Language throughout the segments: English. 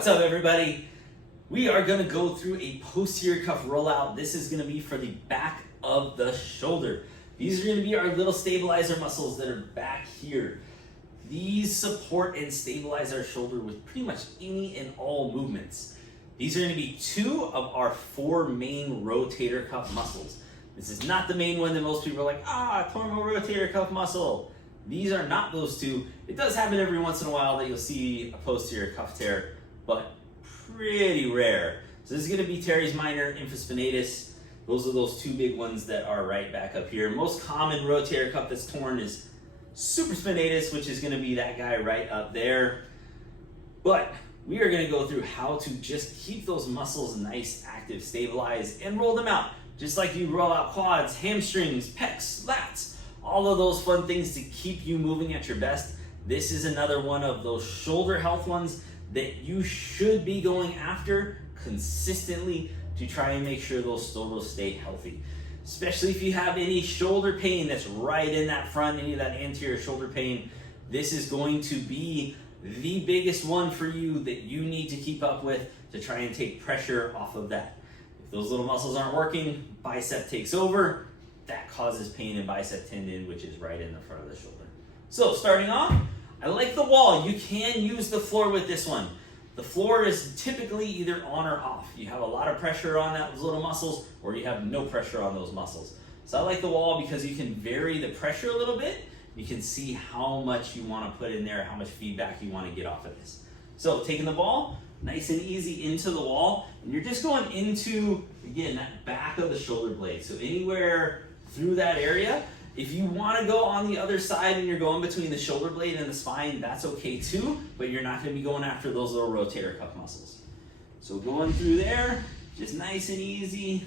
What's up, everybody? We are going to go through a posterior cuff rollout. This is going to be for the back of the shoulder. These are going to be our little stabilizer muscles that are back here. These support and stabilize our shoulder with pretty much any and all movements. These are going to be two of our four main rotator cuff muscles. This is not the main one that most people are like, tore my rotator cuff muscle. These are not those two. It does happen every once in a while that you'll see a posterior cuff tear, but pretty rare. So this is going to be teres minor, infraspinatus. Those are those two big ones that are right back up here. Most common rotator cuff that's torn is supraspinatus, which is going to be that guy right up there. But we are going to go through how to just keep those muscles nice, active, stabilized, and roll them out. Just like you roll out quads, hamstrings, pecs, lats, all of those fun things to keep you moving at your best. This is another one of those shoulder health ones that you should be going after consistently to try and make sure those shoulders stay healthy. Especially if you have any shoulder pain that's right in that front, any of that anterior shoulder pain, this is going to be the biggest one for you that you need to keep up with to try and take pressure off of that. If those little muscles aren't working, bicep takes over. That causes pain in bicep tendon, which is right in the front of the shoulder. So starting off, I like the wall. You can use the floor with this one. The floor is typically either on or off. You have a lot of pressure on those little muscles, or you have no pressure on those muscles. So I like the wall because you can vary the pressure a little bit. You can see how much you want to put in there, how much feedback you want to get off of this. So taking the ball, nice and easy into the wall, and you're just going into, again, that back of the shoulder blade. So anywhere through that area. If you want to go on the other side and you're going between the shoulder blade and the spine, that's okay too, but you're not going to be going after those little rotator cuff muscles. So going through there, just nice and easy,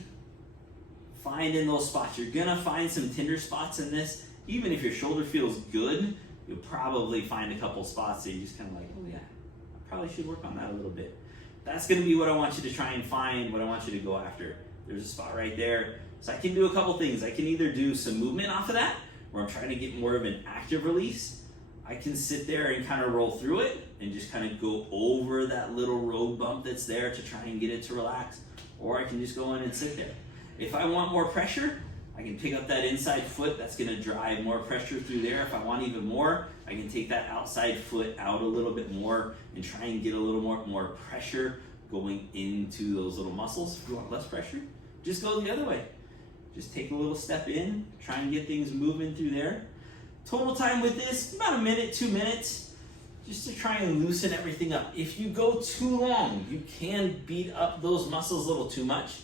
finding those spots. You're going to find some tender spots in this. Even if your shoulder feels good, you'll probably find a couple spots that you're just kind of like, oh yeah, I probably should work on that a little bit. That's going to be what I want you to try and find, what I want you to go after. There's a spot right there. So I can do a couple things. I can either do some movement off of that, where I'm trying to get more of an active release. I can sit there and kind of roll through it and just kind of go over that little road bump that's there to try and get it to relax. Or I can just go in and sit there. If I want more pressure, I can pick up that inside foot. That's going to drive more pressure through there. If I want even more, I can take that outside foot out a little bit more and try and get a little more pressure going into those little muscles. If you want less pressure, just go the other way. Just take a little step in, try and get things moving through there. Total time with this, about a minute, 2 minutes, just to try and loosen everything up. If you go too long, you can beat up those muscles a little too much.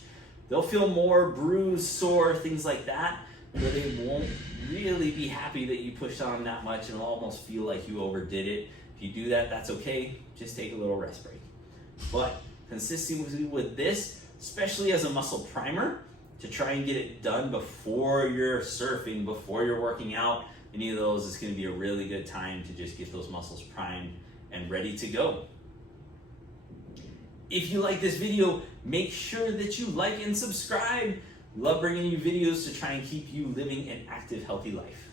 They'll feel more bruised, sore, things like that, where they won't really be happy that you pushed on that much and it'll almost feel like you overdid it. If you do that, that's okay. Just take a little rest break. But consistency with this, especially as a muscle primer, to try and get it done before you're surfing, before you're working out, any of those is going to be a really good time to just get those muscles primed and ready to go. If you like this video, make sure that you like and subscribe. Love bringing you videos to try and keep you living an active, healthy life.